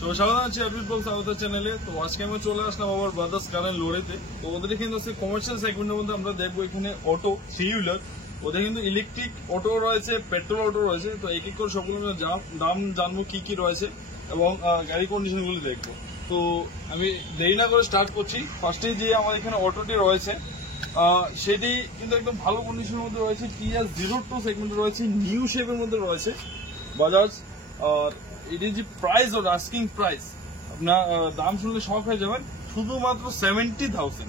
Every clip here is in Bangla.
তো স্বাগত আছি আরবিট ব্লগস আমাদের চ্যানেলে। তো আজকে আমি চলে আসলাম আমার ব্রাদার্স কারের লোরেতে। তো ওদের কিন্তু আছে কমার্শিয়াল সেগমেন্টের মধ্যে আমরা দেখবো এখানে অটো, থ্রি হুইলার, ওদের কিন্তু ইলেকট্রিক অটো রয়েছে, পেট্রোল অটো রয়েছে। তো এক এক করে সবগুলো দাম জানবো কি কি রয়েছে এবং গাড়ি কন্ডিশন গুলো দেখবো। তো আমি দেরি না করে স্টার্ট করছি। ফার্স্টে যে আমার এখানে অটোটি রয়েছে সেটি কিন্তু একদম ভালো কন্ডিশনের মধ্যে রয়েছে। টিআর 02 সেগমেন্টে রয়েছে, নিউ শেপের মধ্যে রয়েছে বাজাজ। আর এটি যে প্রাইস ওর আস্কিং প্রাইস, আপনার দাম শুনলে শখ হয়ে যাবেন। শুধুমাত্র 70,000।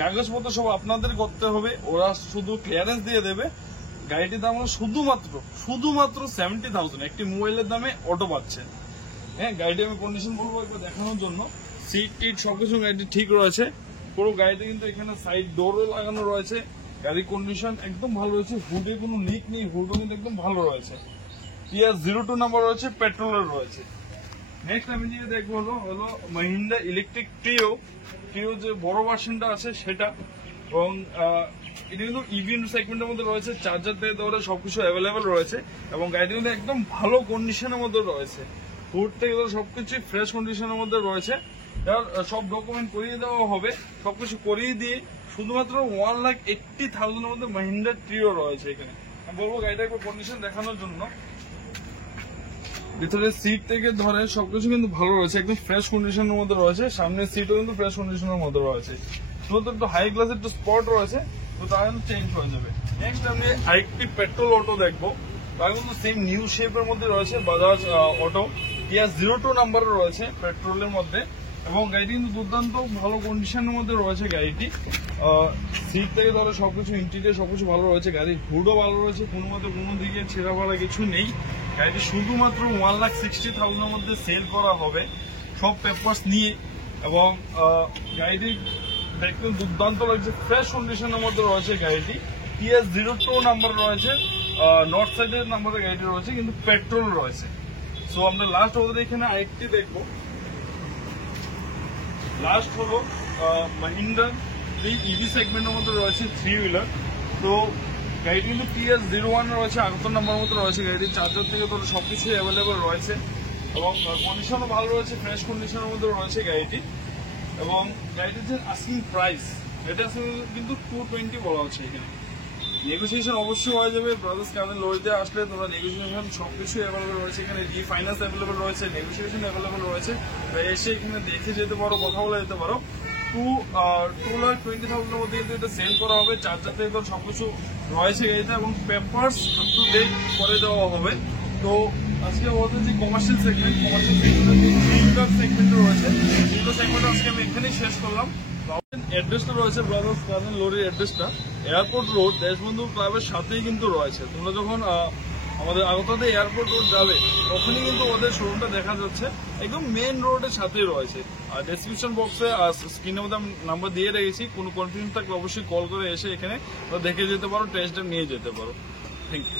কাগজপত্র সব আপনাদের করতে হবে, ওরা শুধু ক্লিয়ারেন্স দিয়ে দেবে। গাড়িটির দাম হলো শুধুমাত্র 70,000। একটি মোবাইলের দামে অটো পাচ্ছেন। হ্যাঁ, গাড়িটি আমি কন্ডিশন বলবো একবার দেখানোর জন্য। সিট টিট সবকিছু গাড়িটি ঠিক রয়েছে। পুরো গাড়িতে কিন্তু এখানে সাইড ডোরও লাগানো রয়েছে। গাড়ির কন্ডিশন একদম ভালো রয়েছে, হুডে কোনো লিক নেই, হুডও কিন্তু একদম ভালো রয়েছে। টিআর 02 নাম্বার রয়েছে, পেট্রোলের রয়েছে। নেক্সট আমি যেটা দেখবো হলো মহিন্দ্রা ইলেকট্রিক ট্রিও যে বড় ভার্সনটা আছে সেটা। এবং এটা কিন্তু ইভি সেগমেন্টের মধ্যে রয়েছে, চার্জার থেকে ধরে সবকিছু অ্যাভেলেবেল রয়েছে। এবং গাড়িটি কিন্তু একদম ভালো কন্ডিশনের মধ্যে রয়েছে, হুড থেকে ধরে সবকিছু ফ্রেশ কন্ডিশনের মধ্যে রয়েছে। সব ডকুমেন্ট করিয়ে দেওয়া হবে, সবকিছু করিয়ে দিয়ে শুধুমাত্র 1,80,000 মধ্যে মহিন্দ্রা ট্রিও রয়েছে এখানে। আমি বলবো গাড়িটা একবার কন্ডিশন দেখানোর জন্য। ভিতরে সিট থেকে ধরে সবকিছু কিন্তু ভালো রয়েছে, একদম ফ্রেশ কন্ডিশনের মধ্যে রয়েছে। সামনের সিটও কিন্তু ফ্রেশ কন্ডিশনের মধ্যে রয়েছে। শুধু একটু হাই ক্লাসের একটু স্পট রয়েছে, তো তার কিন্তু চেঞ্জ হয়ে যাবে। নেক্সট আমি আরেকটি পেট্রোল অটো দেখবো। তার কিন্তু সেম নিউ শেপের মধ্যে রয়েছে, বাজাজ অটো। টিআর 02 নাম্বারে রয়েছে, পেট্রোলের মধ্যে। এবং গাড়িটি কিন্তু দুর্দান্ত ভালো কন্ডিশনের মধ্যে রয়েছে গাড়িটি। সিট থেকে ধরে সবকিছু ইন্টেরিয়র সবকিছু ভালো রয়েছে। গাড়ির হুডও ভালো রয়েছে, কোনো মধ্যে কোনো দিকে ছেঁড়া ফাড়া কিছু নেই। গাড়িটি শুধুমাত্র 1,60,000 মধ্যে সেল করা হবে, সব পেপারস নিয়ে। এবং গাড়িটি দেখতে দুর্দান্ত লাগছে, ফ্রেশ কন্ডিশনের মধ্যে রয়েছে গাড়িটি। টিআর 02 নাম্বার রয়েছে, নর্থ সাইডের নাম্বারের গাড়িটি রয়েছে, কিন্তু পেট্রোল রয়েছে। সো আমরা লাস্ট ওদের এখানে আরেকটি দেখবো। লাস্ট হলো মহিন্দ্রা ইভি সেগমেন্টের মধ্যে রয়েছে, থ্রি হুইলার। তো গাড়িটি কিন্তু টিআর 01 রয়েছে, 78 নাম্বার মধ্যে রয়েছে। গাড়িটির চার্জার থেকে তো সবকিছু অ্যাভেলেবেল রয়েছে এবং কন্ডিশনও ভালো রয়েছে, ফ্রেশ কন্ডিশনের মধ্যে রয়েছে গাড়িটি। এবং গাড়িটির যে আস্কিং প্রাইস, এটা কিন্তু 220 বলা হচ্ছে এখানে। নেগোসিয়েশন অবশ্যই হয়ে যাবে। ব্রাদার্স কারের লোরিতে আসলে তোমরা নেগোসিয়েশন সবকিছু অ্যাভেলেবেল রয়েছে এখানে। রিফাইন্যান্স অ্যাভেলেবেল রয়েছে, নেগোসিয়েশন অ্যাভেলেবেল রয়েছে। এসে এখানে দেখে যেতে পারো, কথা বলে যেতে পারো। 2,20,000 মধ্যে কিন্তু এটা সেল করা হবে। চার্জার থেকে তো সবকিছু রয়েছে গাড়িটা, এবং পেপারস আপ টু ডেট করে দেওয়া হবে। তো আজকে ওদের যে কমার্শিয়াল সেগমেন্ট রয়েছে, দুটো সেগমেন্ট আজকে আমি এখানেই শেষ করলাম। অ্যাড্রেসটা রয়েছে ব্রাদার্স কারের লোরির অ্যাড্রেসটা এয়ারপোর্ট রোড দেশবন্ধু ক্লাবের সাথেই কিন্তু রয়েছে। তোমরা যখন আমাদের আগরতলাতে এয়ারপোর্ট রোড যাবে তখনই কিন্তু ওদের শোরুমটা দেখা যাচ্ছে, একদম মেন রোডের সাথেই রয়েছে। আর ডেসক্রিপশন বক্সে স্ক্রিনের মধ্যে আমি নাম্বার দিয়ে রেখেছি, কোনো কনফিউশন থাকলে অবশ্যই কল করে এসে এখানে দেখে যেতে পারো, টেস্টটা নিয়ে যেতে পারো। Thank you.